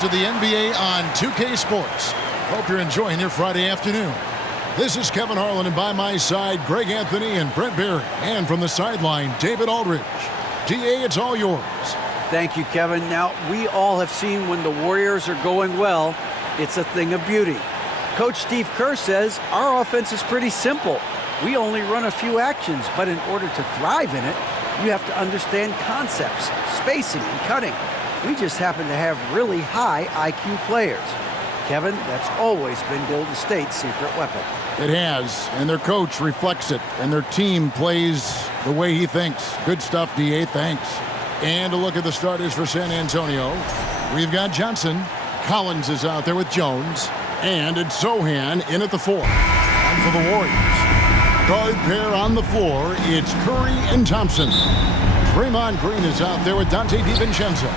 To the NBA on 2K Sports. Hope you're enjoying your Friday afternoon. This is Kevin Harlan, and by my side, Greg Anthony and Brent Barry. And from the sideline, David Aldridge. DA, it's all yours. Thank you, Kevin. Now, we all have seen when the Warriors are going well, it's a thing of beauty. Coach Steve Kerr says our offense is pretty simple. We only run a few actions, but in order to thrive in it, you have to understand concepts, spacing, and cutting. We just happen to have really high IQ players. Kevin, that's always been Golden State's secret weapon. It has, and their coach reflects it, and their team plays the way he thinks. Good stuff, DA, thanks. And a look at the starters for San Antonio. We've got Johnson. Collins is out there with Jones. And it's Sohan in at the 4. And for the Warriors, guard pair on the floor, it's Curry and Thompson. Draymond Green is out there with Dante DiVincenzo.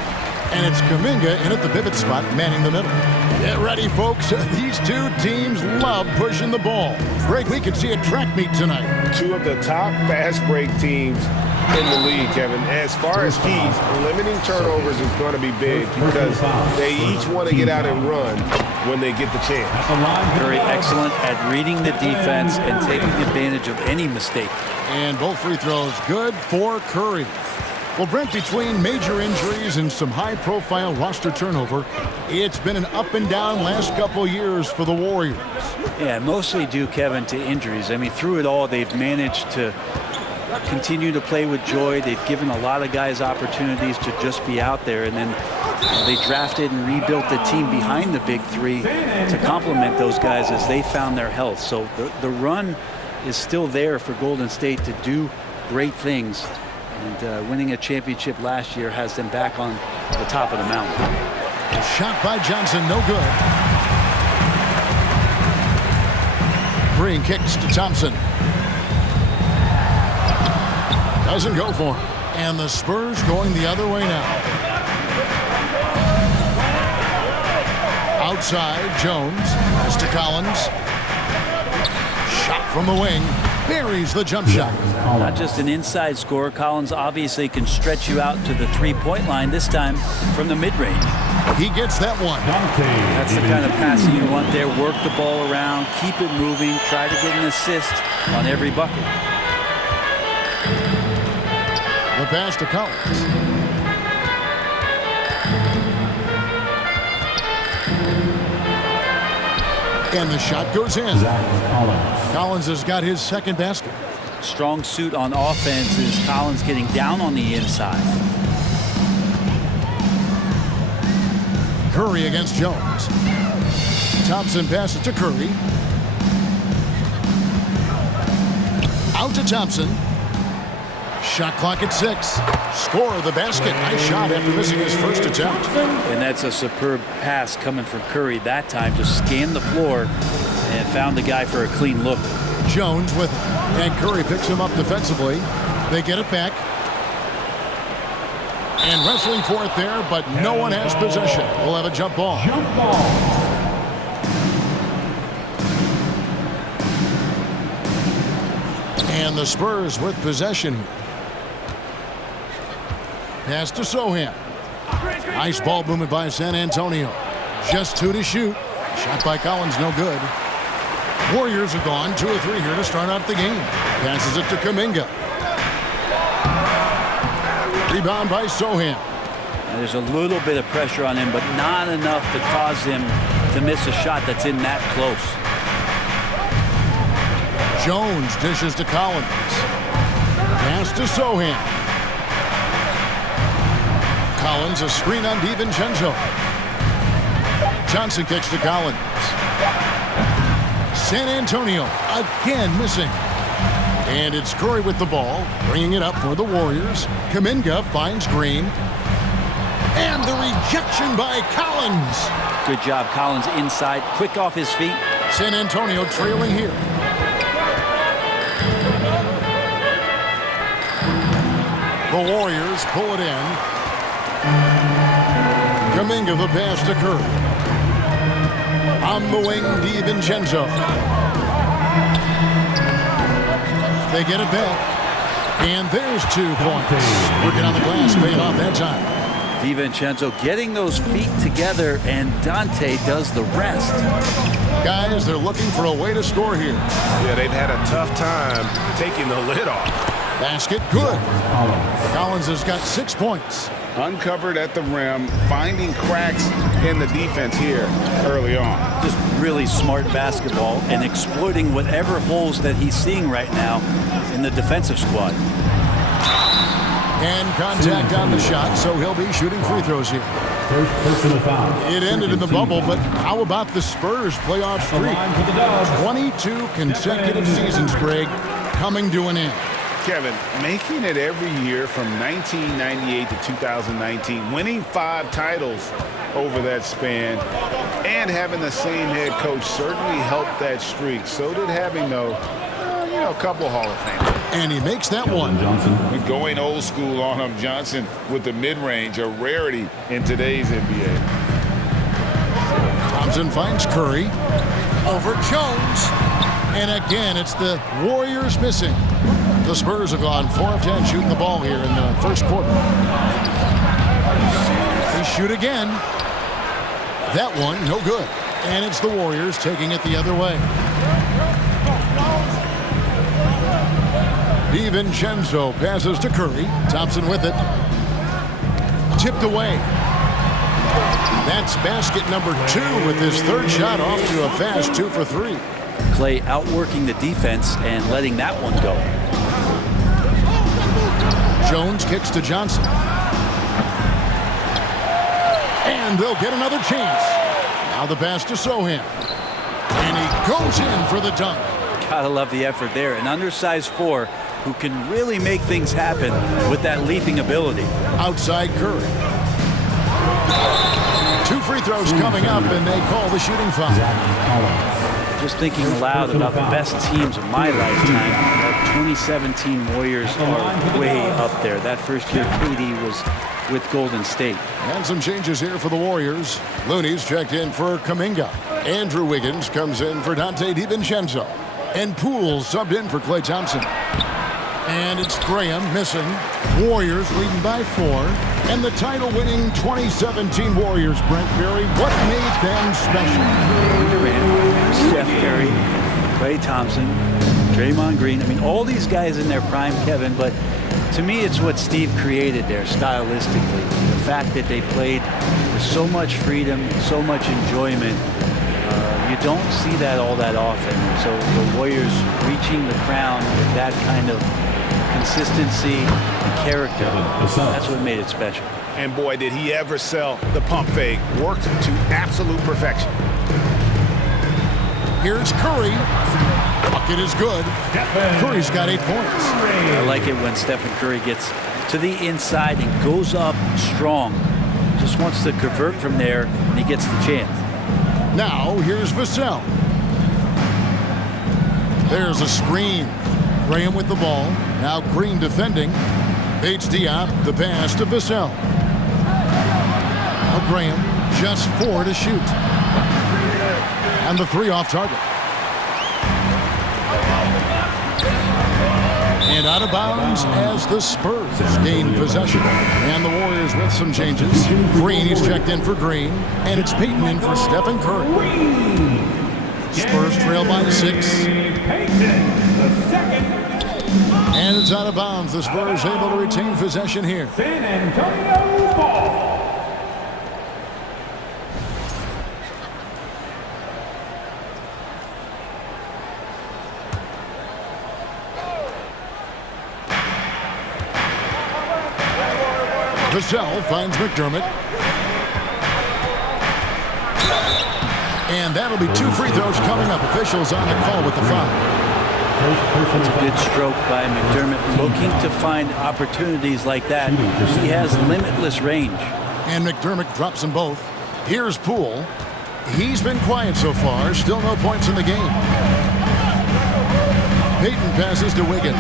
And it's Kuminga in at the pivot spot, manning the middle. Get ready, folks. These two teams love pushing the ball. Greg, we could see a track meet tonight. Two of the top fast break teams in the league, Kevin. As far as keys, limiting turnovers is going to be big because they each want to get out and run when they get the chance. Very excellent at reading the defense and taking advantage of any mistake. And both free throws good for Curry. Well, Brent, between major injuries and some high-profile roster turnover, it's been an up-and-down last couple years for the Warriors. Yeah, mostly due, Kevin, to injuries. I mean, through it all, they've managed to continue to play with joy. They've given a lot of guys opportunities to just be out there, and then they drafted and rebuilt the team behind the big three to complement those guys as they found their health. So the run is still there for Golden State to do great things. And winning a championship last year has them back on the top of the mountain. A shot by Johnson, no good. Green kicks to Thompson. Doesn't go for him. And the Spurs going the other way now. Outside, Jones. Pass to Collins. Shot from the wing. Buries the jump shot. Not just an inside scorer. Collins obviously can stretch you out to the three-point line, this time from the mid-range. He gets that one. That's the kind of passing you want there. Work the ball around, keep it moving, try to get an assist on every bucket. The pass to Collins. And the shot goes in. Collins has got his second basket. Strong suit on offense is Collins getting down on the inside. Curry against Jones. Thompson passes to Curry. Out to Thompson. Shot clock at 6. Score the basket. Nice shot after missing his first attempt. And that's a superb pass coming from Curry that time. Just scanned the floor and found the guy for a clean look. Jones with it. And Curry picks him up defensively. They get it back. And wrestling for it there, but no one has possession. We'll have a jump ball. And the Spurs with possession here. Pass to Sohan. Nice ball movement by San Antonio. Just 2 to shoot. Shot by Collins, no good. Warriors have gone 2 or 3 here to start out the game. Passes it to Kuminga. Rebound by Sohan. There's a little bit of pressure on him, but not enough to cause him to miss a shot that's in that close. Jones dishes to Collins. Pass to Sohan. Collins, a screen on DiVincenzo. Johnson kicks to Collins. San Antonio again missing. And it's Curry with the ball, bringing it up for the Warriors. Kuminga finds Green. And the rejection by Collins. Good job, Collins inside, quick off his feet. San Antonio trailing here. The Warriors pull it in. Kuminga the pass to Curry. On the wing, DiVincenzo. They get it back. And there's 2 points. Working on the glass, paying off that time. DiVincenzo getting those feet together, and Dante does the rest. Guys, they're looking for a way to score here. Yeah, they've had a tough time taking the lid off. Basket, good. Collins has got 6 points. Uncovered at the rim, finding cracks in the defense here early on. Just really smart basketball and exploiting whatever holes that he's seeing right now in the defensive squad. And contact on the shot, so he'll be shooting free throws here. First personal foul. It ended in the bubble, but how about the Spurs playoff streak? 22 consecutive seasons, Greg, coming to an end. Kevin, making it every year from 1998 to 2019, winning 5 titles over that span, and having the same head coach certainly helped that streak. So did having, though, a couple Hall of Famers. And he makes that one. Johnson. Going old school on him, Johnson with the mid-range, a rarity in today's NBA. Thompson finds Curry. Over Jones. And again, it's the Warriors missing. The Spurs have gone 4 of 10 shooting the ball here in the first quarter. They shoot again. That one, no good. And it's the Warriors taking it the other way. DiVincenzo passes to Curry. Thompson with it. Tipped away. That's basket number 2 with his 3rd shot off to a fast 2 for 3. Clay outworking the defense and letting that one go. Jones kicks to Johnson. And they'll get another chance. Now the pass to Sohan. And he goes in for the dunk. Gotta love the effort there. An undersized 4 who can really make things happen with that leaping ability. Outside Curry. 2 free throws coming up, and they call the shooting foul. Just thinking aloud about the best teams of my lifetime, the 2017 Warriors are way up there. That first year KD was with Golden State. And some changes here for the Warriors. Looney's checked in for Kuminga. Andrew Wiggins comes in for Dante DiVincenzo. And Poole subbed in for Klay Thompson. And it's Graham missing. Warriors leading by 4. And the title-winning 2017 Warriors, Brent Berry, what made them special? Steph Curry, Klay Thompson, Draymond Green. I mean, all these guys in their prime, Kevin, but to me, it's what Steve created there stylistically. The fact that they played with so much freedom, so much enjoyment. You don't see that all that often. So the Warriors reaching the crown with that kind of consistency and character, that's what made it special. And boy, did he ever sell the pump fake. Worked to absolute perfection. Here's Curry. Bucket is good. Curry's got 8 points. I like it when Stephen Curry gets to the inside and goes up strong. Just wants to convert from there, and he gets the chance. Now, here's Vassell. There's a screen. Graham with the ball. Now Green defending. Bates Diop, the pass to Vassell. Now Graham, just 4 to shoot. And the 3 off target. And out of bounds as the Spurs gain possession. And the Warriors with some changes. Green, he's checked in for Green. And it's Payton in for Stephen Curry. Spurs trail by 6. And it's out of bounds. The Spurs able to retain possession here. San Antonio ball. Vassell finds McDermott. And that'll be 2 free throws coming up. Officials on the call with the foul. That's a good stroke by McDermott, looking to find opportunities like that. He has limitless range. And McDermott drops them both. Here's Poole. He's been quiet so far. Still no points in the game. Payton passes to Wiggins.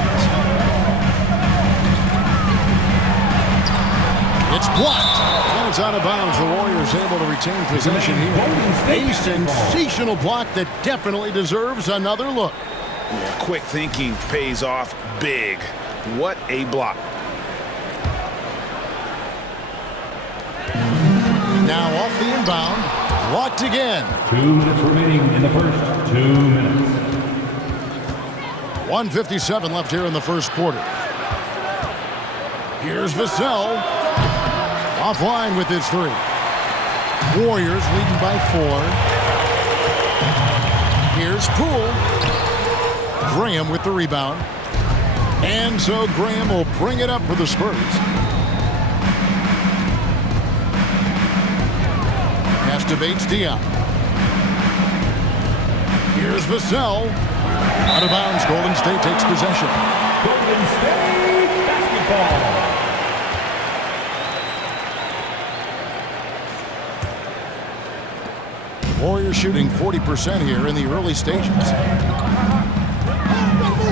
It's blocked. And it's out of bounds. The Warriors able to retain possession here. A sensational block that definitely deserves another look. Yeah, quick thinking pays off big. What a block. Now off the inbound. Blocked again. 2 minutes remaining in the first 2 minutes. 1:57 left here in the first quarter. Here's Vassell. Offline with his three. Warriors leading by 4. Here's Poole. Graham with the rebound. And so Graham will bring it up for the Spurs. Pass to Bates-Diop. Here's Vassell. Out of bounds. Golden State takes possession. Golden State basketball. Warriors shooting 40% here in the early stages.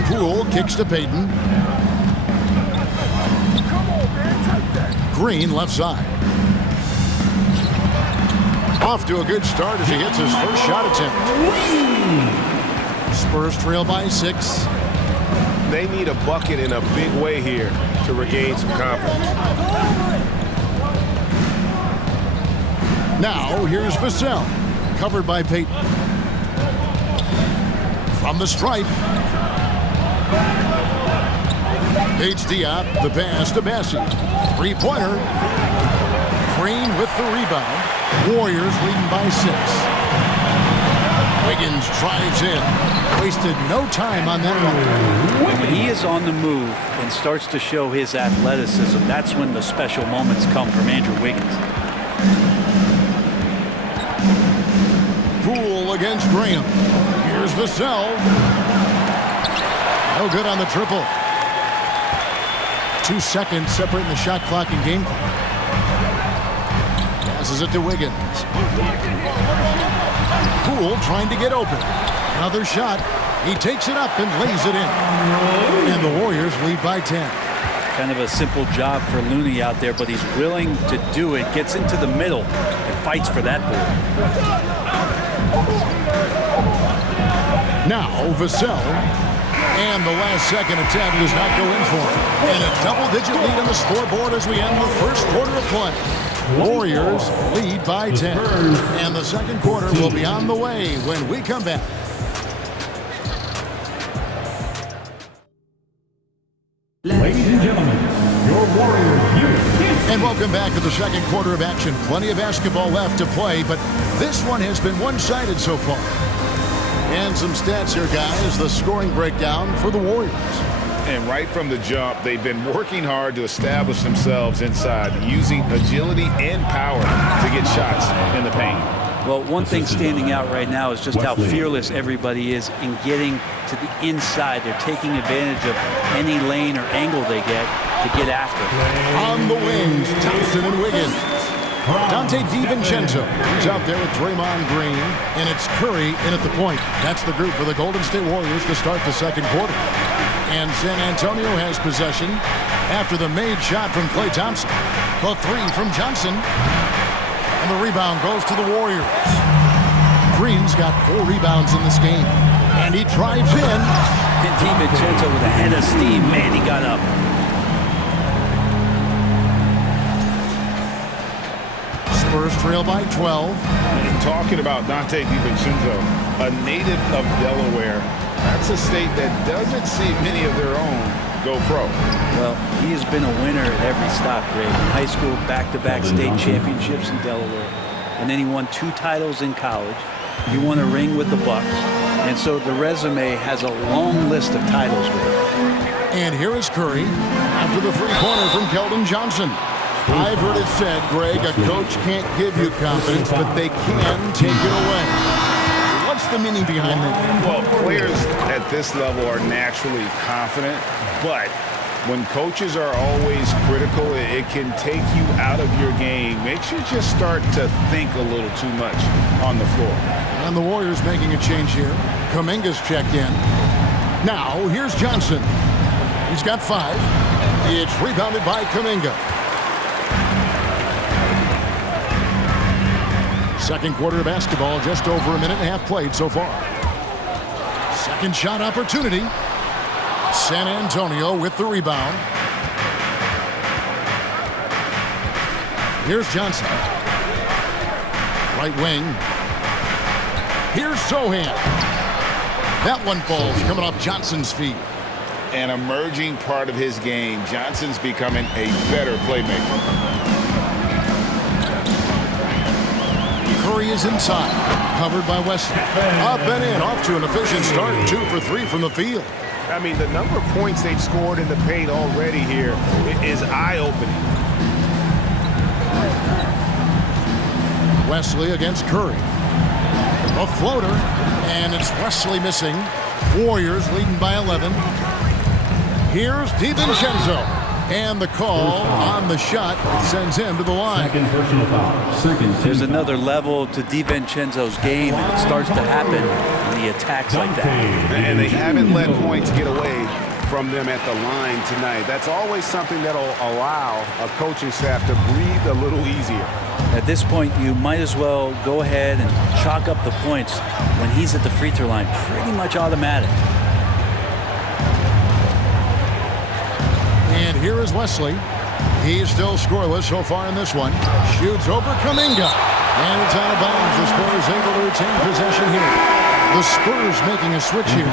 Poole kicks to Payton. Green left side. Off to a good start as he hits his first shot attempt. Spurs trail by 6. They need a bucket in a big way here to regain some confidence. Now here's Vassell. Covered by Payton. From the stripe. Bates-Diop, the pass to Bassey. Three-pointer. Green with the rebound. Warriors leading by 6. Wiggins drives in. Wasted no time on that one. When he is on the move and starts to show his athleticism, that's when the special moments come from Andrew Wiggins. Poole against Graham. Here's Vassell. No good on the triple. 2 seconds separating the shot clock and game clock. Passes it to Wiggins. Poole trying to get open. Another shot. He takes it up and lays it in. And the Warriors lead by 10. Kind of a simple job for Looney out there, but he's willing to do it. Gets into the middle and fights for that ball. Now Vassell. And the last second attempt does not go in for him. And a double-digit lead on the scoreboard as we end the first quarter of play. Warriors lead by 10. And the second quarter will be on the way when we come back. Ladies and gentlemen, your Warriors unit. And welcome back to the second quarter of action. Plenty of basketball left to play, but this one has been one-sided so far. And some stats here, guys. The scoring breakdown for the Warriors. And right from the jump, they've been working hard to establish themselves inside, using agility and power to get shots in the paint. Well, one thing standing out right now is just how fearless everybody is in getting to the inside. They're taking advantage of any lane or angle they get to get after. On the wings, Thompson and Wiggins. Dante DiVincenzo is out there with Draymond Green, and it's Curry in at the point. That's the group for the Golden State Warriors to start the second quarter. And San Antonio has possession after the made shot from Klay Thompson. The three from Johnson. And the rebound goes to the Warriors. Green's got 4 rebounds in this game. And he drives in. And DiVincenzo with a head of steam. Man, he got up. Spurs trail by 12. And talking about Dante DiVincenzo, a native of Delaware, that's a state that doesn't see many of their own go pro. Well, he has been a winner at every stop, Greg. In high school, back-to-back state championships in Delaware. And then he won 2 titles in college. He won a ring with the Bucks. And so the resume has a long list of titles with him. And here is Curry after the three-pointer from Keldon Johnson. I've heard it said, Greg, a coach can't give you confidence, but they can take it away. What's the meaning behind that? Well, players at this level are naturally confident, but when coaches are always critical, it can take you out of your game. Makes you just start to think a little too much on the floor. And the Warriors making a change here. Kuminga's checked in. Now, here's Johnson. He's got 5. It's rebounded by Kuminga. Second quarter of basketball, just over a minute and a half played so far. Second shot opportunity. San Antonio with the rebound. Here's Johnson. Right wing. Here's Sohan. That one falls, coming off Johnson's feet. An emerging part of his game. Johnson's becoming a better playmaker. Curry is inside, covered by Wesley. Up and in, off to an efficient start. 2 for 3 from the field. I mean, the number of points they've scored in the paint already here is eye-opening. Wesley against Curry. A floater, and it's Wesley missing. Warriors leading by 11. Here's DiVincenzo. And the call on the shot sends him to the line. Second personal foul. There's another level to DiVincenzo's game, and it starts to happen when he attacks like that. And they haven't let points get away from them at the line tonight. That's always something that'll allow a coaching staff to breathe a little easier. At this point, you might as well go ahead and chalk up the points when he's at the free throw line. Pretty much automatic. And here is Wesley. He's still scoreless so far in this one. Shoots over Kuminga. And it's out of bounds. The Spurs able to retain possession here. The Spurs making a switch here.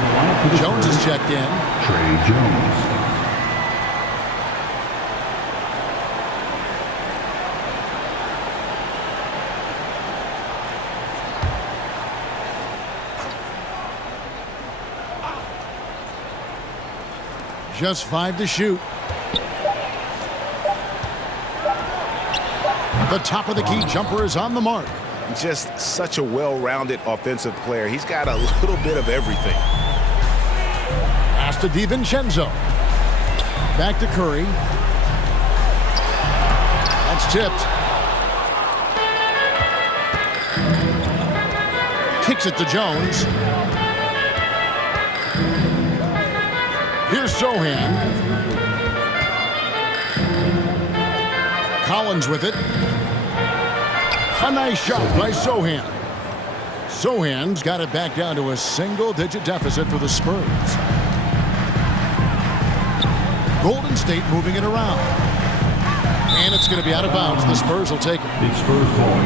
Jones is checked in. Trey Jones. Just 5 to shoot. The top of the key jumper is on the mark. Just such a well-rounded offensive player. He's got a little bit of everything. Pass to DiVincenzo. Back to Curry. That's tipped. Kicks it to Jones. Here's Sohan. Collins with it. A nice shot by Sohan. Sohan's got it back down to a single-digit deficit for the Spurs. Golden State moving it around. And it's going to be out of bounds. The Spurs will take it. It's Spurs ball.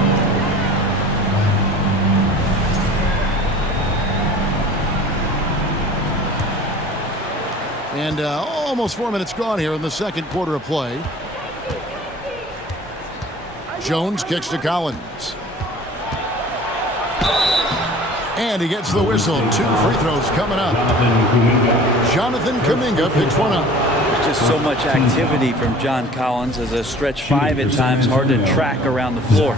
And almost 4 minutes gone here in the second quarter of play. Jones kicks to Collins. And he gets the whistle. 2 free throws coming up. Jonathan Kuminga picks one up. There's just so much activity from John Collins as a stretch 5 at times, hard to track around the floor.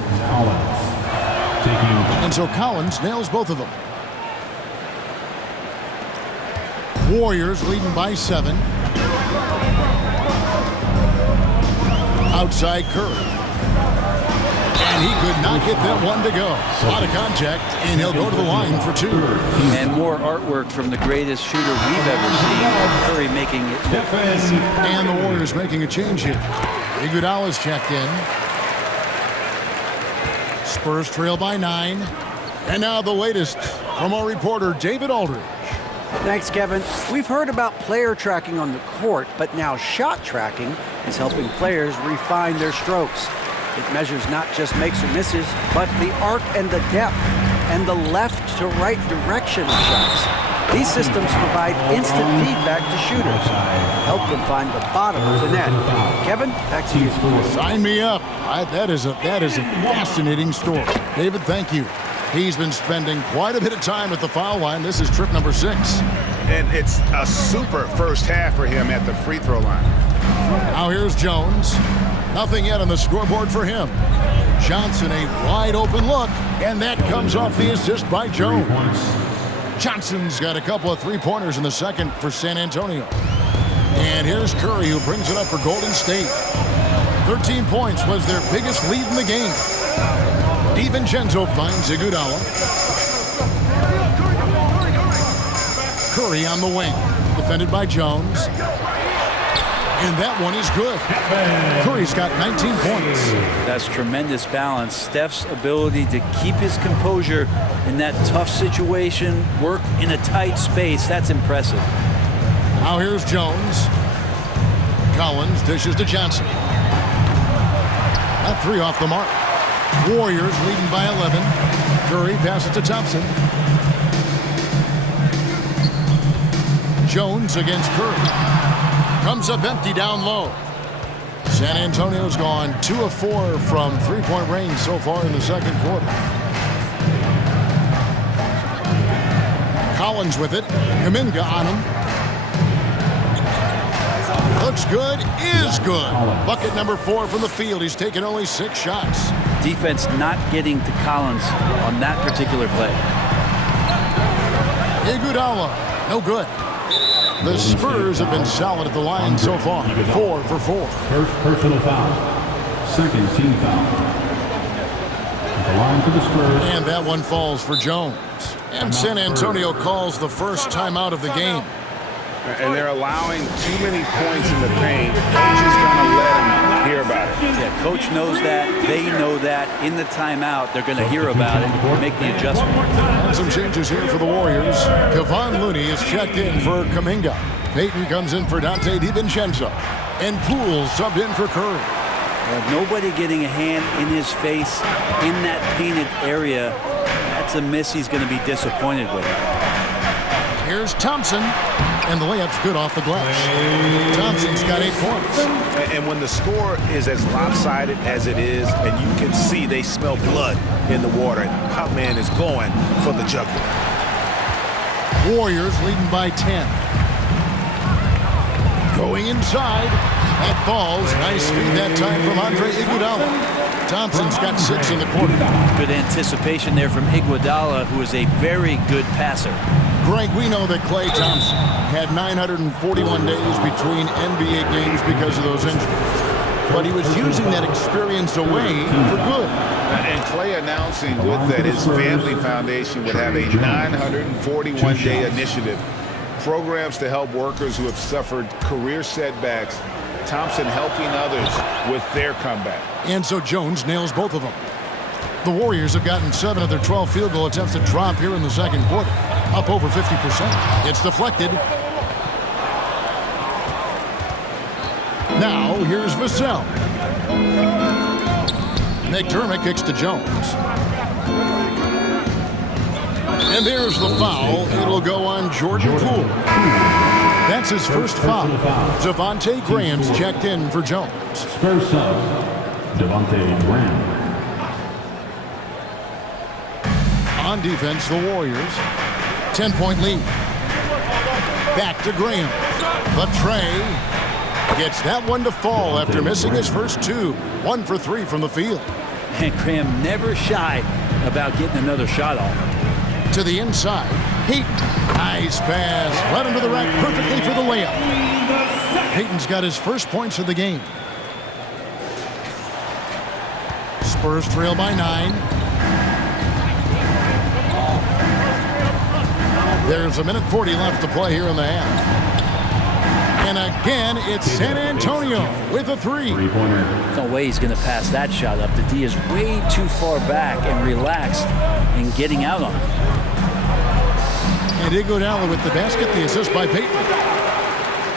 And so Collins nails both of them. Warriors leading by 7. Outside Curry. And he could not get that one to go. A lot of contact, and he'll go to the line for 2. And more artwork from the greatest shooter we've ever seen. Curry making it look easy. And the Warriors making a change here. Iguodala's checked in. Spurs trail by 9. And now the latest from our reporter, David Aldridge. Thanks, Kevin. We've heard about player tracking on the court, but now shot tracking is helping players refine their strokes. It measures not just makes or misses, but the arc and the depth and the left to right direction of shots. These systems provide instant feedback to shooters and help them find the bottom of the net. Kevin, back to you. Sign me up. That is a fascinating story. David, thank you. He's been spending quite a bit of time at the foul line. This is trip number 6. And it's a super first half for him at the free throw line. Now here's Jones. Nothing yet on the scoreboard for him. Johnson, a wide open look, and that comes off the assist by Jones. Johnson's got a couple of 3-pointers in the second for San Antonio. And here's Curry, who brings it up for Golden State. 13 points was their biggest lead in the game. DiVincenzo finds Iguodala. Curry on the wing, defended by Jones. And that one is good. Curry's got 19 points. That's tremendous balance. Steph's ability to keep his composure in that tough situation, work in a tight space, that's impressive. Now here's Jones. Collins dishes to Johnson. That 3 off the mark. Warriors leading by 11. Curry passes to Thompson. Jones against Curry. Comes up empty down low. San Antonio's gone 2 of 4 from three-point range so far in the second quarter. Collins with it. Kuminga on him. Looks good, is good. Bucket number 4 from the field. He's taken only 6 shots. Defense not getting to Collins on that particular play. Iguodala, no good. The Spurs have been solid at the line so far. 4 for 4. First personal foul. Second team foul. At the line for the Spurs. And that one falls for Jones. And San Antonio calls the first timeout of the game. And they're allowing too many points in the paint. Coach is going to let them hear about it. Yeah, coach knows that. They know that. In the timeout, they're going to hear about it, make the adjustment. And some changes here for the Warriors. Kevon Looney is checked in for Kuminga. Payton comes in for Dante DiVincenzo. And Poole subbed in for Curry. Nobody getting a hand in his face in that painted area. That's a miss he's going to be disappointed with. Here's Thompson. And the layup's good off the glass. Thompson's got 8 points. And when the score is as lopsided as it is, and you can see they smell blood in the water, Pop Man is going for the jugular. Warriors leading by 10. Going inside. That falls. Nice feed that time from Andre Iguodala. Thompson's got 6 in the quarter. Good anticipation there from Iguodala, who is a very good passer. Greg, we know that Klay Thompson had 941 days between NBA games because of those injuries. But he was using that experience away for good. And Klay announcing with that his family foundation would have a 941-day initiative. Programs to help workers who have suffered career setbacks. Thompson helping others with their comeback. And so Jones nails both of them. The Warriors have gotten 7 of their 12 field goal attempts to drop here in the second quarter. Up over 50%. It's deflected. Now, here's Vassell. McDermott kicks to Jones. And there's the foul. It'll go on Jordan Poole. That's his first foul. Devontae Graham's checked in for Jones. Spurs sub. Devontae Graham. On defense, the Warriors. 10-point lead. Back to Graham. The tray gets that one to fall after missing his first 2. 1 for 3 from the field. And Graham never shy about getting another shot off. To the inside. Payton. Nice pass. Right into the rack perfectly for the layup. Payton's got his first points of the game. Spurs trail by 9. There's a minute 40 left to play here in the half. And again, it's San Antonio with a 3. No way he's going to pass that shot up. The D is way too far back and relaxed in getting out on it. And Iguodala with the basket, the assist by Payton.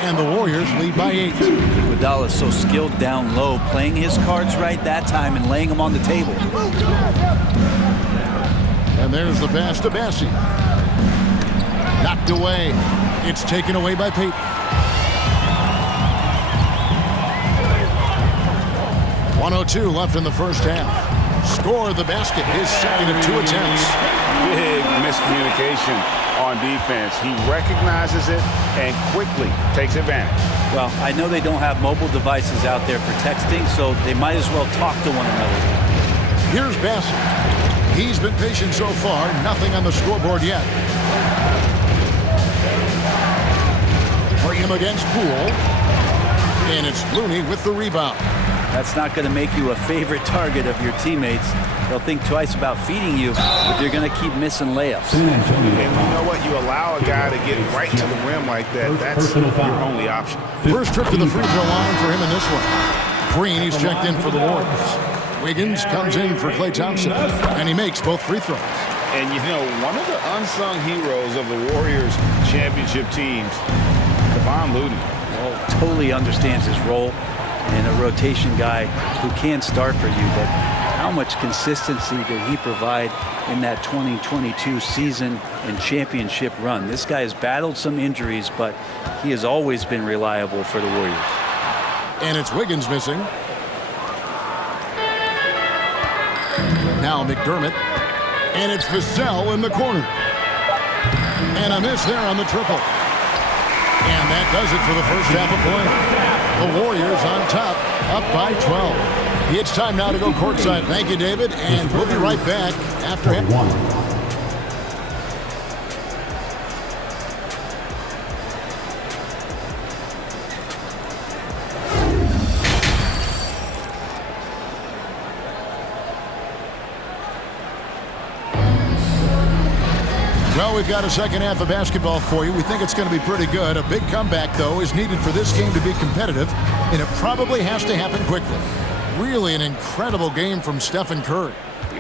And the Warriors lead by 8. Iguodala is so skilled down low, playing his cards right that time and laying them on the table. And there's the pass to Bassi. Knocked away. It's taken away by Payton. 1:02 left in the first half. Score the basket, his second of 2 attempts. Big miscommunication on defense. He recognizes it and quickly takes advantage. Well, I know they don't have mobile devices out there for texting, so they might as well talk to one another. Here's Bassi. He's been patient so far. Nothing on the scoreboard yet. Him against Poole. And it's Looney with the rebound. That's not going to make you a favorite target of your teammates. They'll think twice about feeding you if you're going to keep missing layups. And you know what? You allow a guy to get right to the rim like that. That's your only option. First trip to the free throw line for him in this one. Green, he's checked in for the Warriors. Wiggins comes in for Klay Thompson. And he makes both free throws. And you know, one of the unsung heroes of the Warriors championship teams, Kevon Looney. Well, totally understands his role and a rotation guy who can start for you, but how how much consistency did he provide in that 2022 season and championship run. This guy has battled some injuries, but he has always been reliable for the Warriors. And it's Wiggins missing. Now McDermott. And it's Vassell in the corner. And a miss there on the triple. And that does it for the first half of play. The Warriors on top, up by 12. It's time now to go courtside. Thank you, David. And we'll be right back after half. Well, we've got a second half of basketball for you. We think it's going to be pretty good. A big comeback, though, is needed for this game to be competitive, and it probably has to happen quickly. Really an incredible game from Stephen Curry.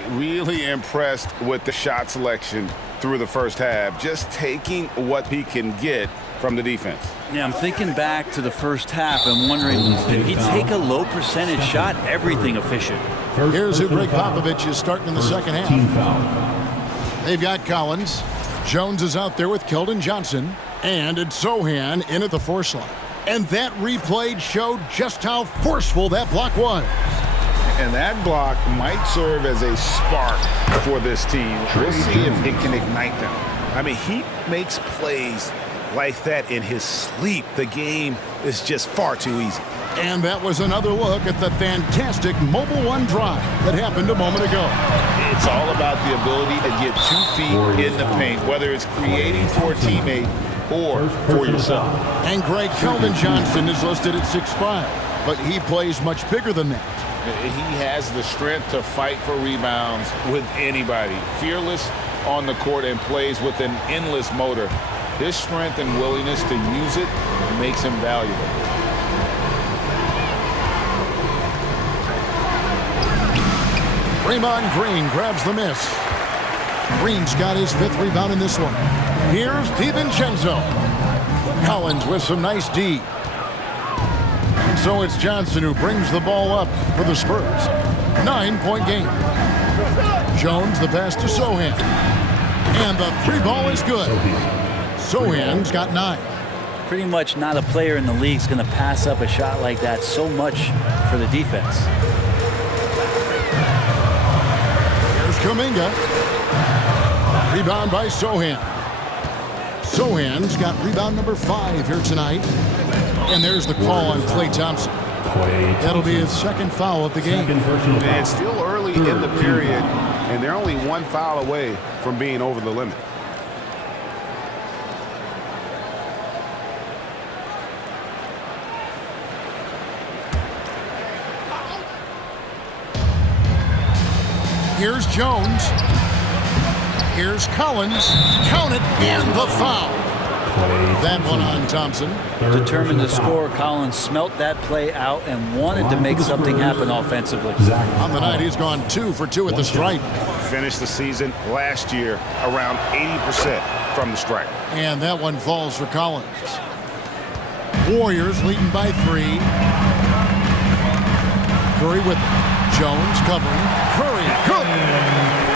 Really impressed with the shot selection through the first half, just taking what he can get from the defense. Yeah, I'm thinking back to the first half and wondering, did he take a low percentage shot? Everything efficient. Here's who Greg Popovich is starting in the second half. They've got Collins. Jones is out there with Keldon Johnson. And it's Sohan in at the force line. And that replay showed just how forceful that block was. And that block might serve as a spark for this team. We'll see if it can ignite them. I mean, he makes plays like that in his sleep. The game is just far too easy. And that was another look at the fantastic Mobile One drive that happened a moment ago. It's all about the ability to get 2 feet in the paint, whether it's creating for a teammate or for yourself. And Greg Keldon Johnson is listed at 6'5", but he plays much bigger than that. He has the strength to fight for rebounds with anybody. Fearless on the court and plays with an endless motor. His strength and willingness to use it makes him valuable. Draymond Green grabs the miss. Green's got his 5th rebound in this one. Here's DiVincenzo. Collins with some nice D. And so it's Johnson who brings the ball up for the Spurs. 9-point game. Jones the pass to Sohan. And the 3-ball is good. Sohan's got 9. Pretty much not a player in the league is going to pass up a shot like that so much for the defense. Here's Kuminga. Rebound by Sohan. Sohan's got rebound number 5 here tonight. And there's the call on Klay Thompson. That'll be his 2nd foul of the game. And it's still early in the period, and they're only 1 foul away from being over the limit. Here's Jones. Here's Collins. Count it, and the foul. That one on Thompson. Determined to score, Collins smelt that play out and wanted to make something happen offensively. On the night, he's gone 2 for 2 at the stripe. Finished the season last year around 80% from the stripe. And that one falls for Collins. Warriors leading by 3. Curry with it. Jones covering. Curry, good.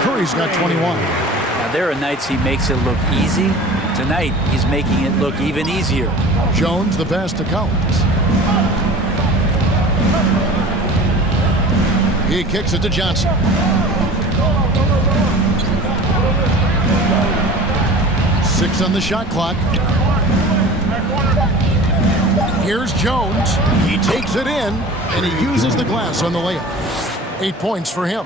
Curry's got 21. Now, there are nights he makes it look easy. Tonight, he's making it look even easier. Jones the pass to Collins. He kicks it to Johnson. Six on the shot clock. Here's Jones. He takes it in, and he uses the glass on the layup. 8 points for him.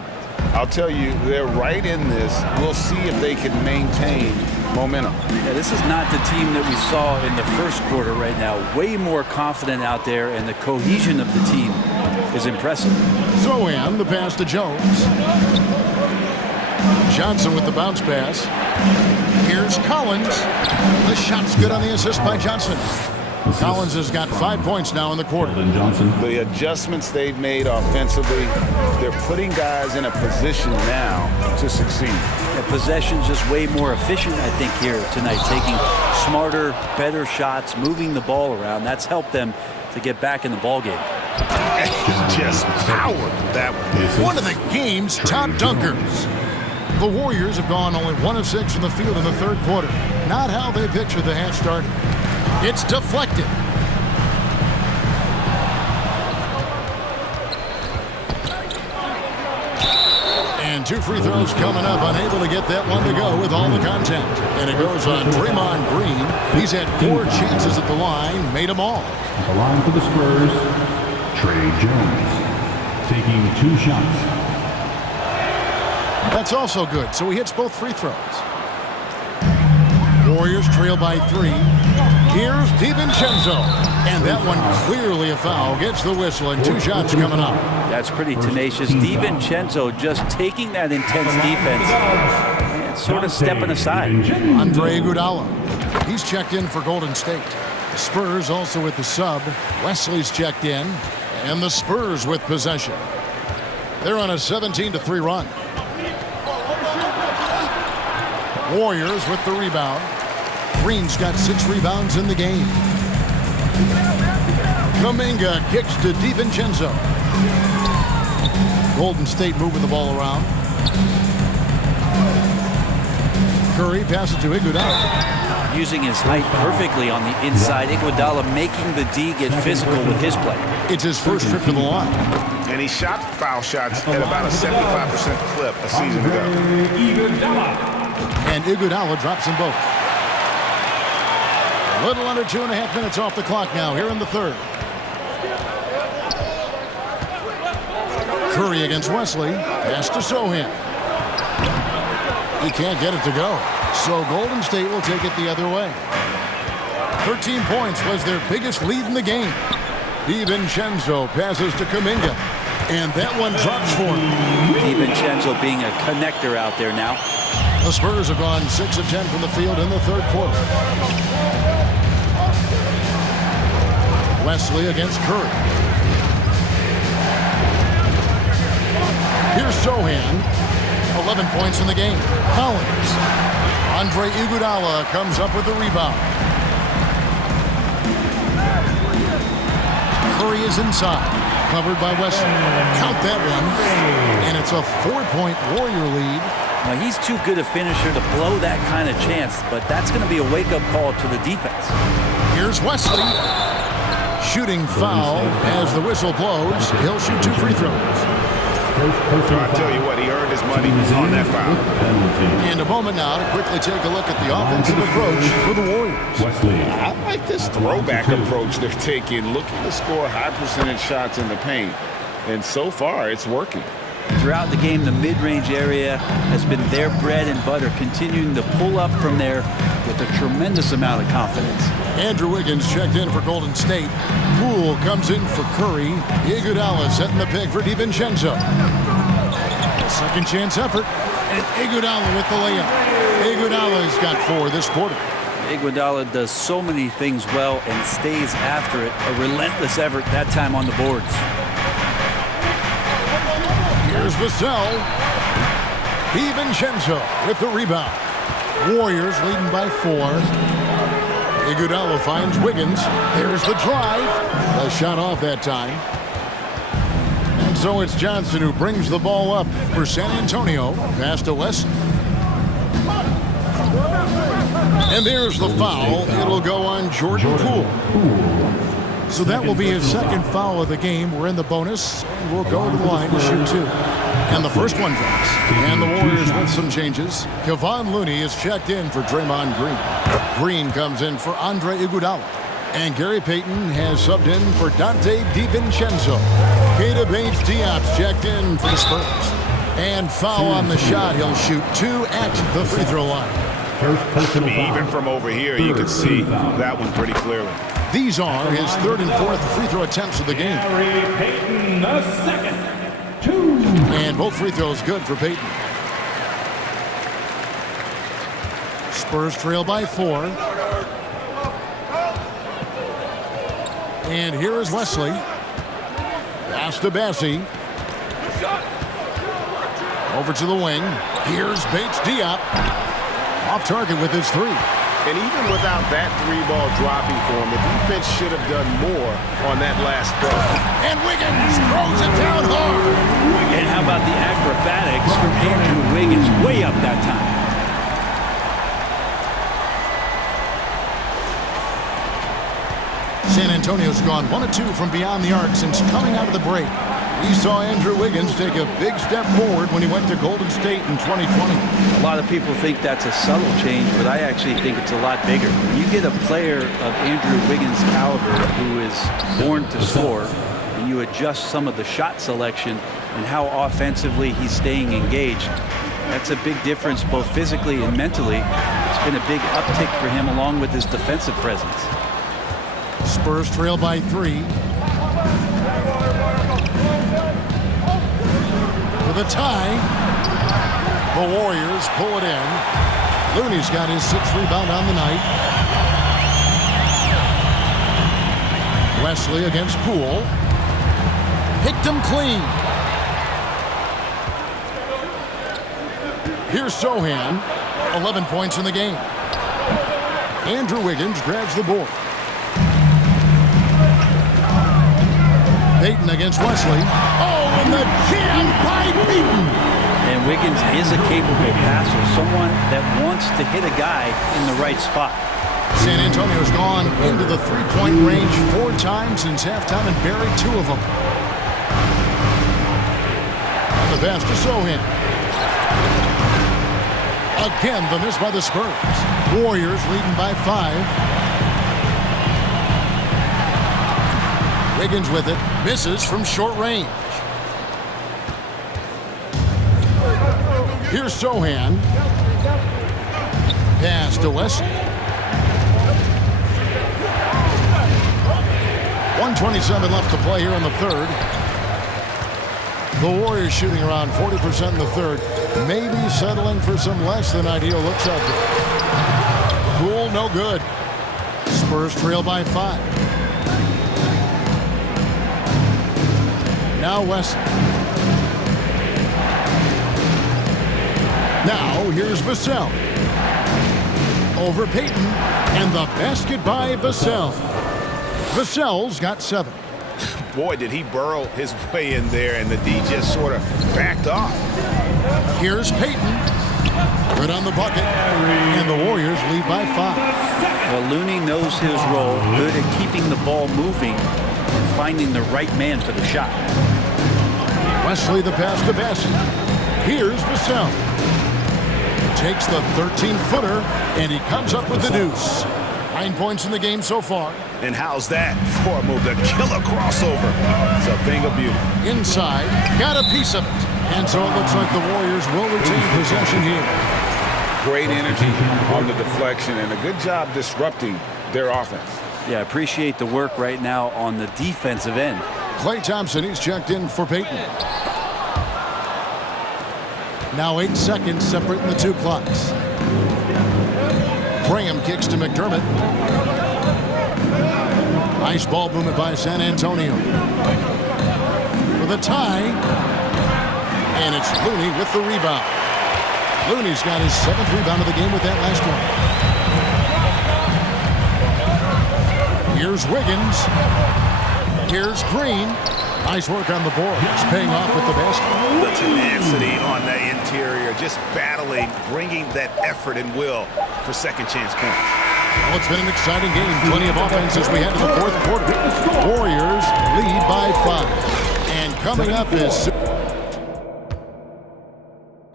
I'll tell you, they're right in this. We'll see if they can maintain momentum. Yeah, this is not the team that we saw in the first quarter right now. Way more confident out there, and the cohesion of the team is impressive. Sohan, the pass to Jones. Johnson with the bounce pass. Here's Collins. The shot's good on the assist by Johnson. Collins has got 5 points now in the quarter. The adjustments they've made offensively, they're putting guys in a position now to succeed. The possession's just way more efficient, I think, here tonight, taking smarter, better shots, moving the ball around. That's helped them to get back in the ball game. He just powered that one. One of the game's top dunkers. The Warriors have gone only 1 of 6 from the field in the third quarter. Not how they pictured the half started. It's deflected. And 2 free throws coming up, unable to get that one to go with all the contact. And it goes on Draymond Green. He's had 4 chances at the line, made them all. At the line for the Spurs, Trey Jones, taking 2 shots. That's also good, so he hits both free throws. Warriors trail by 3. Here's DiVincenzo. And that one clearly a foul. Gets the whistle and 2 shots coming up. That's pretty tenacious. DiVincenzo just taking that intense defense and sort of stepping aside. Andre Iguodala. He's checked in for Golden State. The Spurs also with the sub. Wesley's checked in. And the Spurs with possession. They're on a 17-3 run. Warriors with the rebound. Green's got 6 rebounds in the game. Kuminga kicks to DiVincenzo. Golden State moving the ball around. Curry passes to Iguodala. Using his height perfectly on the inside. Iguodala making the D get physical with his play. It's his first trip to the line. And he shot foul shots at about a 75% clip a season ago. And Iguodala drops them both. A little under 2.5 minutes off the clock now here in the third. Curry against Wesley. Pass to Sohan. He can't get it to go. So Golden State will take it the other way. 13 points was their biggest lead in the game. DiVincenzo passes to Kuminga. And that one drops for him. DiVincenzo being a connector out there now. The Spurs have gone 6 of 10 from the field in the third quarter. Wesley against Curry. Here's Sohan. 11 points in the game. Collins. Andre Iguodala comes up with the rebound. Curry is inside. Covered by Wesley. Count that one. And it's a 4-point Warrior lead. Now, he's too good a finisher to blow that kind of chance, but that's going to be a wake-up call to the defense. Here's Wesley. Shooting foul as the whistle blows. He'll shoot 2 free throws. So I tell you what, he earned his money on that foul. And a moment now to quickly take a look at the offensive approach for the Warriors. I like this throwback approach they're taking, looking to score high percentage shots in the paint. And so far, it's working. Throughout the game, the mid-range area has been their bread and butter, continuing to pull up from there with a tremendous amount of confidence. Andrew Wiggins checked in for Golden State. Poole comes in for Curry. Iguodala setting the pick for DiVincenzo. Second chance effort. And Iguodala with the layup. Iguodala's got 4 this quarter. Iguodala does so many things well and stays after it. A relentless effort that time on the boards. Here's Vassell. DiVincenzo with the rebound. Warriors leading by 4. Iguodala finds Wiggins. There's the drive. A shot off that time. And so it's Johnson who brings the ball up for San Antonio. Pass to West. And there's the foul. It'll go on Jordan Poole. So that will be his second foul of the game. We're in the bonus, and we'll go to the line to shoot 2. And the first one drops. And the Warriors with some changes. Kevon Looney is checked in for Draymond Green. Green comes in for Andre Iguodala. And Gary Payton has subbed in for Dante DiVincenzo. Keita Bates-Diop's checked in for the Spurs. And foul on the shot. He'll shoot 2 at the free throw line. Even from over here, you can see that one pretty clearly. These are his 3rd and 4th free throw attempts of the game. Gary Payton, the second. 2. And both free throws good for Payton. Spurs trail by 4. And here is Wesley. Pass to Bassie. Over to the wing. Here's Bates Diop. Off target with his three. And even without that three-ball dropping for him, the defense should have done more on that last throw. And Wiggins throws it down hard. And how about the acrobatics from Andrew Wiggins way up that time? San Antonio's gone 1 of 2 from beyond the arc since coming out of the break. We saw Andrew Wiggins take a big step forward when he went to Golden State in 2020. A lot of people think that's a subtle change, but I actually think it's a lot bigger. When you get a player of Andrew Wiggins' caliber who is born to score, and you adjust some of the shot selection and how offensively he's staying engaged, that's a big difference both physically and mentally. It's been a big uptick for him along with his defensive presence. Spurs trail by 3. For the tie, the Warriors pull it in. Looney's got his 6th rebound on the night. Wesley against Poole. Picked him clean. Here's Sohan. 11 points in the game. Andrew Wiggins grabs the board. Payton against Wesley. Oh, and the jam by Payton. And Wiggins is a capable passer, someone that wants to hit a guy in the right spot. San Antonio's gone into the three-point range 4 times since halftime and buried 2 of them. On the pass to Sohan. Again, the miss by the Spurs. Warriors leading by 5. Wiggins with it, misses from short range. Here's Sohan. Pass to Wesley. 1:27 left to play here in the third. The Warriors shooting around 40% in the third. Maybe settling for some less than ideal looks out there. Poole, no good. Spurs trail by 5. Now Wesley. Now here's Vassell. Over Payton. And the basket by Vassell. Vassell's got 7. Boy, did he burrow his way in there, and the D just sort of backed off. Here's Payton. Good on the bucket. And the Warriors lead by 5. Well, Looney knows his role, good at keeping the ball moving and finding the right man for the shot. Wesley the pass to Bassie. Here's Vassell. Takes the 13-footer, and he comes up with the deuce. 9 points in the game so far. And how's that for a move? The killer crossover. It's a thing of beauty. Inside, got a piece of it. And so it looks like the Warriors will retain possession here. Great energy on the deflection and a good job disrupting their offense. Yeah, appreciate the work right now on the defensive end. Klay Thompson, he's checked in for Payton. Now 8 seconds separating the 2 clocks. Graham kicks to McDermott. Nice ball movement by San Antonio. For the tie. And it's Looney with the rebound. Looney's got his 7th rebound of the game with that last one. Here's Wiggins. Here's Green. Nice work on the board. It's paying off with the basket. The tenacity on the interior, just battling, bringing that effort and will for second chance points. Well, it's been an exciting game. Plenty of offense as we head to the 4th quarter. Warriors lead by 5. And coming up is...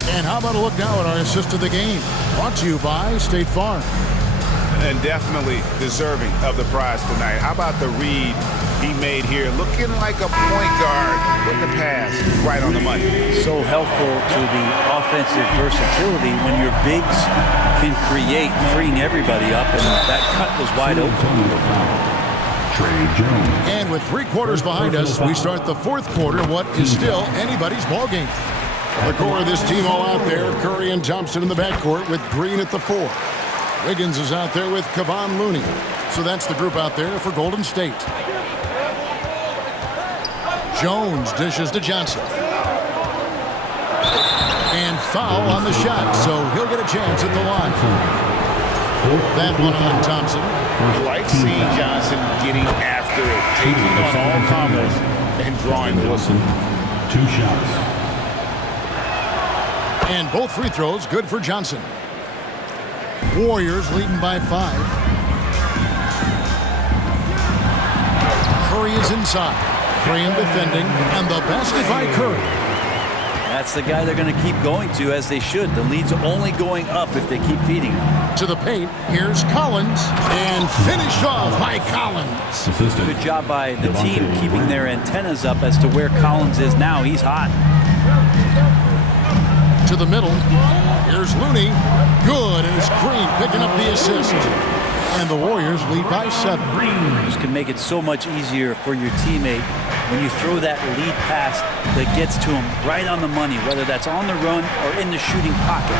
And how about a look now at our assist of the game? Brought to you by State Farm. And definitely deserving of the prize tonight. How about the read he made here? Looking like a point guard with the pass right on the money. So helpful to the offensive versatility when your bigs can create, freeing everybody up, and that cut was wide open. And with 3 quarters behind us, we start the 4th quarter, what is still anybody's ball game. The core of this team all out there, Curry and Thompson in the backcourt with Green at the 4. Wiggins is out there with Kevon Looney. So that's the group out there for Golden State. Jones dishes to Johnson. And foul on the shot, so he'll get a chance at the line. That one on Thompson. Like seeing Johnson getting after it, taking on all comers and drawing the whistle. 2 shots. And both free throws good for Johnson. Warriors leading by 5. Curry is inside. Graham defending, and the basket by Curry. That's the guy they're going to keep going to, as they should. The lead's only going up if they keep feeding him. To the paint, here's Collins, and finished off by Collins. Good job by the team keeping their antennas up as to where Collins is now. He's hot. To the middle, here's Looney. Good, and it's Green picking up the assist. And the Warriors lead by 7. This can make it so much easier for your teammate when you throw that lead pass that gets to him right on the money, whether that's on the run or in the shooting pocket.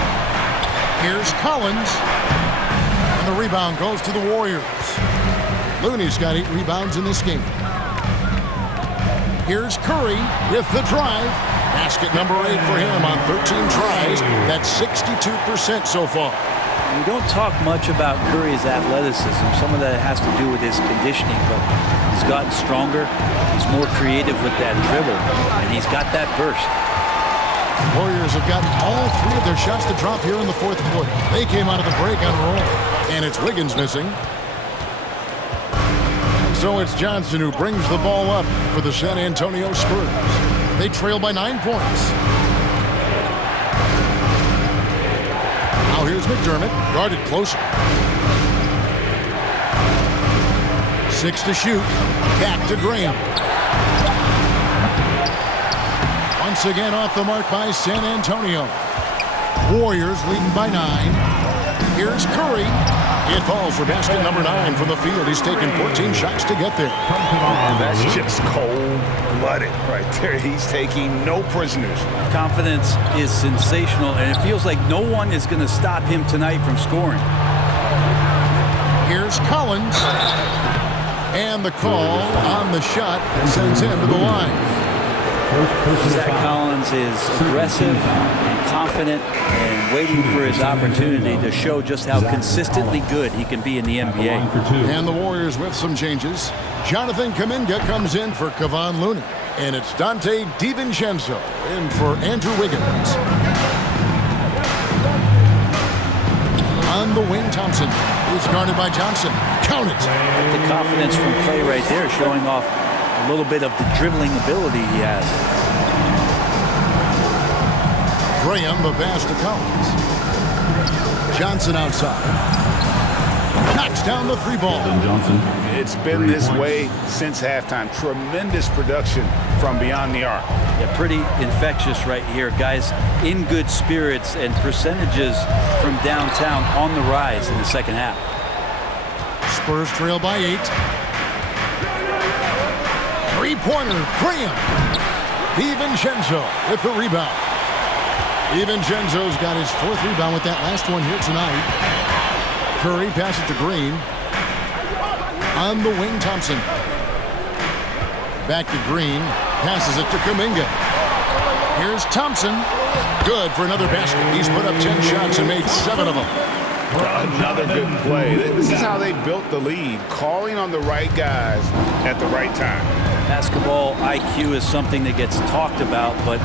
Here's Collins, and the rebound goes to the Warriors. Looney's got 8 rebounds in this game. Here's Curry with the drive. Basket number 8 for him on 13 tries. That's 62% so far. We don't talk much about Curry's athleticism. Some of that has to do with his conditioning, but he's gotten stronger. He's more creative with that dribble, and he's got that burst. Warriors have gotten all 3 of their shots to drop here in the 4th quarter. They came out of the break on a roll, and it's Wiggins missing. So it's Johnson who brings the ball up for the San Antonio Spurs. They trail by 9 points. Now here's McDermott, guarded closer. 6 to shoot. Back to Graham. Once again off the mark by San Antonio. Warriors leading by 9. Here's Curry. It falls for basket number 9 from the field. He's taken 14 shots to get there. That's just cold-blooded right there. He's taking no prisoners. Confidence is sensational, and it feels like no one is going to stop him tonight from scoring. Here's Collins. And the call on the shot sends him to the line. Zach Collins is aggressive and confident and waiting for his opportunity to show just how consistently good he can be in the NBA. And the Warriors with some changes. Jonathan Kuminga comes in for Kevon Looney. And it's Dante DiVincenzo in for Andrew Wiggins. On the wing, Thompson is guarded by Johnson. Count it. The confidence from Clay right there, showing off a little bit of the dribbling ability he has. Graham, the pass to Collins. Johnson outside. Knocks down the 3 ball. Johnson. It's been this way since halftime. Tremendous production from beyond the arc. Yeah, pretty infectious right here. Guys in good spirits, and percentages from downtown on the rise in the second half. Spurs trail by 8. 3-pointer, Graham. DiVincenzo with the rebound. DiVincenzo's got his 4th rebound with that last one here tonight. Curry passes to Green. On the wing, Thompson. Back to Green. Passes it to Kuminga. Here's Thompson. Good for another basket. He's put up 10 shots and made 7 of them. Another good play. This is how they built the lead, calling on the right guys at the right time. Basketball IQ is something that gets talked about, but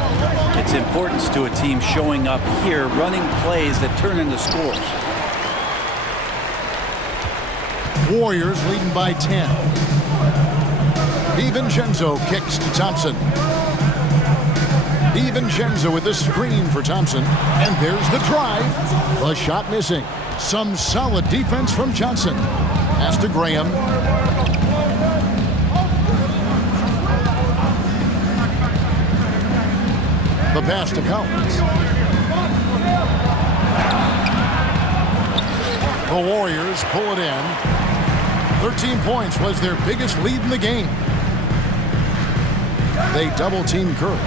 its importance to a team showing up here, running plays that turn into scores. Warriors leading by 10. DiVincenzo kicks to Thompson. DiVincenzo with the screen for Thompson. And there's the drive. The shot missing. Some solid defense from Johnson. Pass to Graham. The pass to Collins. The Warriors pull it in. 13 points was their biggest lead in the game. They double-team Curry.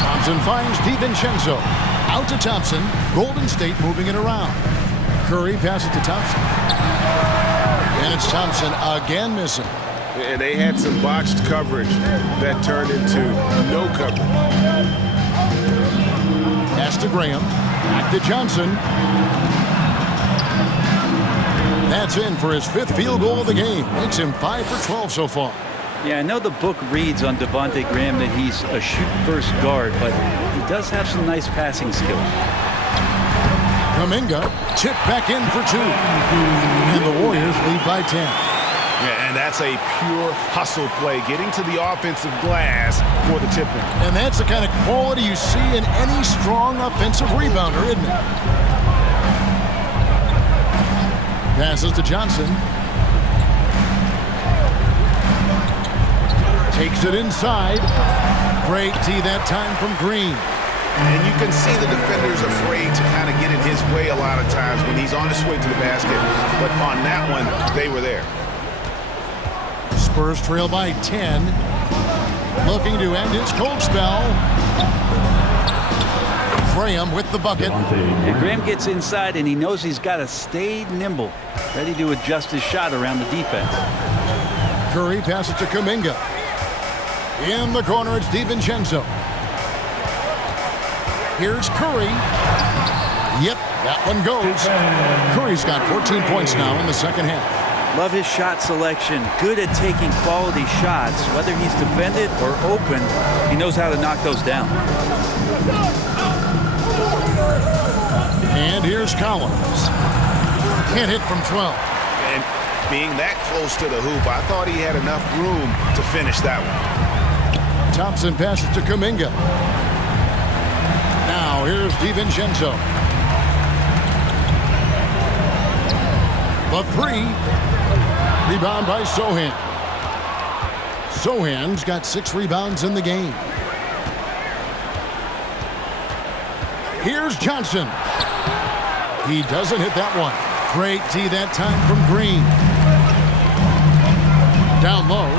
Thompson finds DiVincenzo. Out to Thompson. Golden State moving it around. Curry passes to Thompson. And it's Thompson again missing. And they had some botched coverage that turned into no coverage. Pass to Graham. Back to Johnson. That's in for his 5th field goal of the game. Makes him 5 for 12 so far. Yeah, I know the book reads on Devontae Graham that he's a shoot-first guard, but he does have some nice passing skills. Kuminga tipped back in for 2. And the Warriors lead by 10. Yeah, and that's a pure hustle play, getting to the offensive glass for the tip-in. And that's the kind of quality you see in any strong offensive rebounder, isn't it? Passes to Johnson. Takes it inside. Great D that time from Green. And you can see the defender's afraid to kind of get in his way a lot of times when he's on his way to the basket. But on that one, they were there. Spurs trail by 10. Looking to end his cold spell. Graham with the bucket. And Graham gets inside, and he knows he's got to stay nimble, ready to adjust his shot around the defense. Curry passes to Kuminga. In the corner, it's DiVincenzo. Here's Curry. Yep, that one goes. Curry's got 14 points now in the second half. Love his shot selection. Good at taking quality shots. Whether he's defended or open, he knows how to knock those down. And here's Collins. Can't hit from 12. And being that close to the hoop, I thought he had enough room to finish that one. Thompson passes to Kuminga. Now here's DiVincenzo. The 3. Rebound by Sohan. Sohan's got 6 rebounds in the game. Here's Johnson. He doesn't hit that one. Great D that time from Green. Down low.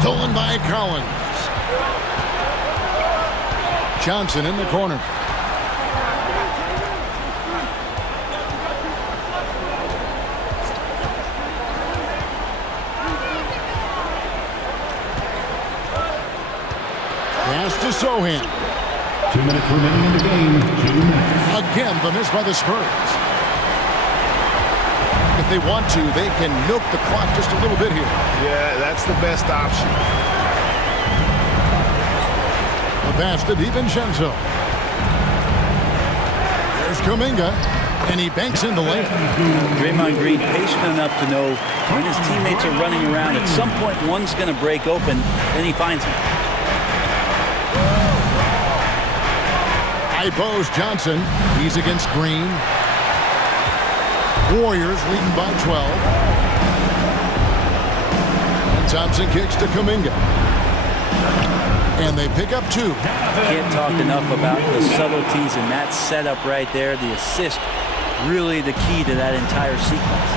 Stolen by Collins. Johnson in the corner. Pass to Sohan. 2 minutes remaining in the game. 2 minutes. Again, the miss by the Spurs. If they want to, they can milk the clock just a little bit here. Yeah, that's the best option. The pass to DiVincenzo. There's Kuminga, and he banks in the lane. Draymond Green patient enough to know when his teammates are running around. At some point, one's going to break open, then he finds him. High post Johnson. He's against Green. Warriors leading by 12. And Thompson kicks to Kuminga. And they pick up 2. Can't talk enough about the subtleties in that setup right there. The assist, really the key to that entire sequence.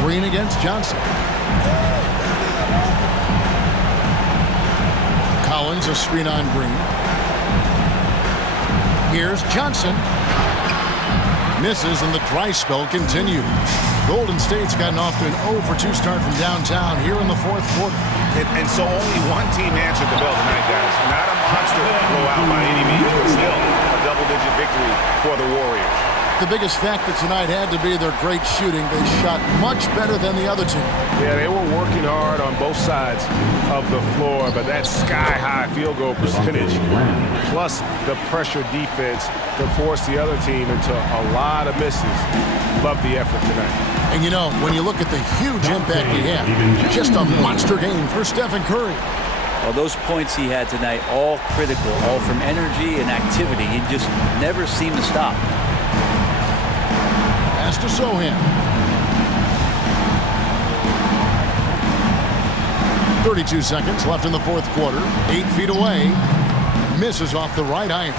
Green against Johnson. Collins, a screen on Green. Here's Johnson. Misses, and the dry spell continues. Golden State's gotten off to an 0-for-2 start from downtown here in the 4th quarter. And so only one team answered the bell tonight, guys. Not a monster blowout by any means, but still a double-digit victory for the Warriors. The biggest factor tonight had to be their great shooting. They shot much better than the other team. Yeah, they were working hard on both sides of the floor, but that sky-high field goal percentage, plus the pressure defense to force the other team into a lot of misses. Love the effort tonight. And you know, when you look at the huge impact he had, just a monster game for Stephen Curry. Well, those points he had tonight, all critical, all from energy and activity. He just never seemed to stop. Pass to Sohan. 32 seconds left in the 4th quarter. 8 feet away. Misses off the right iron.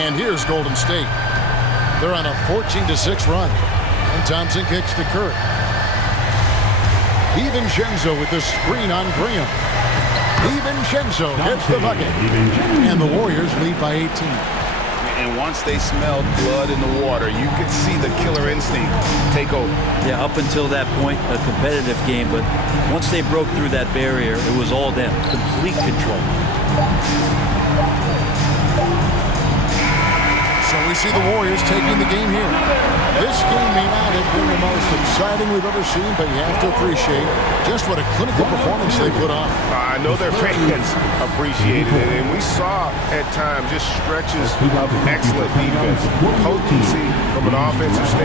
And here's Golden State. They're on a 14-6 run. And Thompson kicks to Curry. DiVincenzo with the screen on Graham. DiVincenzo gets the bucket. And the Warriors lead by 18. And once they smelled blood in the water, you could see the killer instinct take over. Yeah, up until that point, a competitive game, but once they broke through that barrier, it was all them. Complete control. So we see the Warriors taking the game here. This game may not have been the most exciting we've ever seen, but you have to appreciate just what a clinical performance they put on. I know their fans appreciated it, and we saw at times just stretches of excellent defense, potency from an offensive standpoint.